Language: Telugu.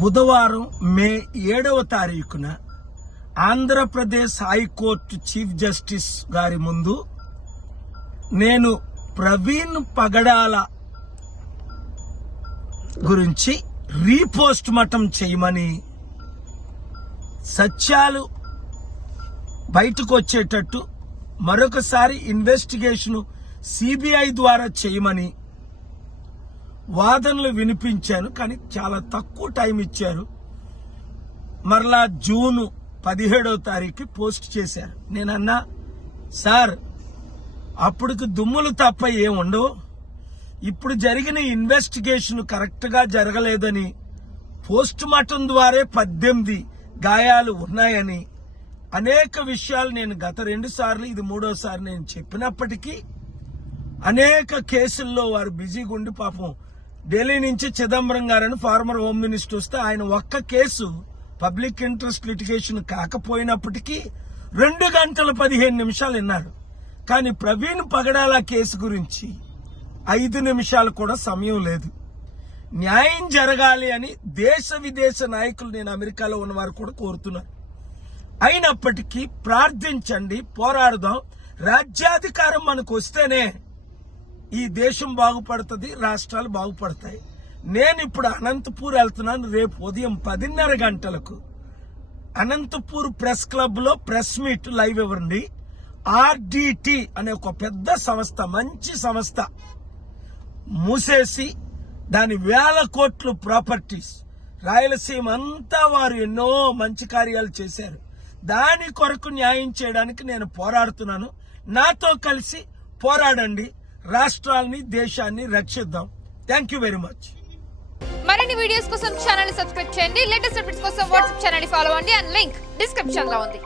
బుధవారం మే 7వ తారీఖున ఆంధ్రప్రదేశ్ హైకోర్టు చీఫ్ జస్టిస్ గారి ముందు నేను ప్రవీణ్ పగడాల గురించి రీపోస్ట్ మార్టం చేయమని, సత్యాలు బయటకు వచ్చేటట్టు మరొకసారి ఇన్వెస్టిగేషన్ సిబిఐ ద్వారా చేయమని వాదనలు వినిపించాను. కానీ చాలా తక్కువ టైం ఇచ్చారు. మరలా జూన్ 17వ తారీఖు పోస్ట్ చేశారు. నేనన్నా, సార్ అప్పటికి దుమ్ములు తప్ప ఏముండవు, ఇప్పుడు జరిగిన ఇన్వెస్టిగేషన్ కరెక్ట్ గా జరగలేదని, పోస్ట్ మార్టం ద్వారా 18 గాయాలు ఉన్నాయని, అనేక విషయాలు నేను గత 2 సార్లు, ఇది 3వసారి నేను చెప్పినప్పటికీ అనేక కేసుల్లో వారు బిజీగా ఉండి, పాపం ఢిల్లీ నుంచి చిదంబరం గారని ఫార్మర్ హోమ్ మినిస్టర్ వస్తే ఆయన ఒక్క కేసు పబ్లిక్ ఇంట్రెస్ట్ లిటిగేషన్ కాకపోయినప్పటికీ 2 గంటల 15 నిమిషాలు విన్నారు. కానీ ప్రవీణ్ పగడాల కేసు గురించి 5 నిమిషాలు కూడా సమయం లేదు. న్యాయం జరగాలి అని దేశ విదేశ నాయకులు, నేను అమెరికాలో ఉన్నవారు కూడా కోరుతున్నారు. అయినప్పటికీ ప్రార్థించండి, పోరాడదాం. రాజ్యాధికారం మనకు వస్తేనే ఈ దేశం బాగుపడుతుంది, రాష్ట్రాలు బాగుపడతాయి. నేను ఇప్పుడు అనంతపూర్ వెళ్తున్నాను. రేపు ఉదయం 10:30 గంటలకు అనంతపూర్ ప్రెస్ క్లబ్ లో ప్రెస్ మీట్ లైవ్ ఇవ్వండి. ఆర్డిటి అనే ఒక పెద్ద సంస్థ, మంచి సంస్థ మూసేసి దాని 1000 కోట్లు ప్రాపర్టీస్, రాయలసీమ అంతా వారు ఎన్నో మంచి కార్యాలు చేశారు. దాని కొరకు న్యాయం చేయడానికి నేను పోరాడుతున్నాను. నాతో కలిసి పోరాడండి. రాష్ట్రాలని, దేశాన్ని రక్షిద్దాం. Thank you very much. మరిన్ని వీడియోస్ కోసం ఛానల్ ని సబ్స్క్రైబ్ చేయండి. లేటెస్ట్ అప్డేట్స్ కోసం వాట్సాప్ ఛానల్ ని ఫాలో అవ్వండి. అండ్ లింక్ డిస్క్రిప్షన్ లో ఉంది.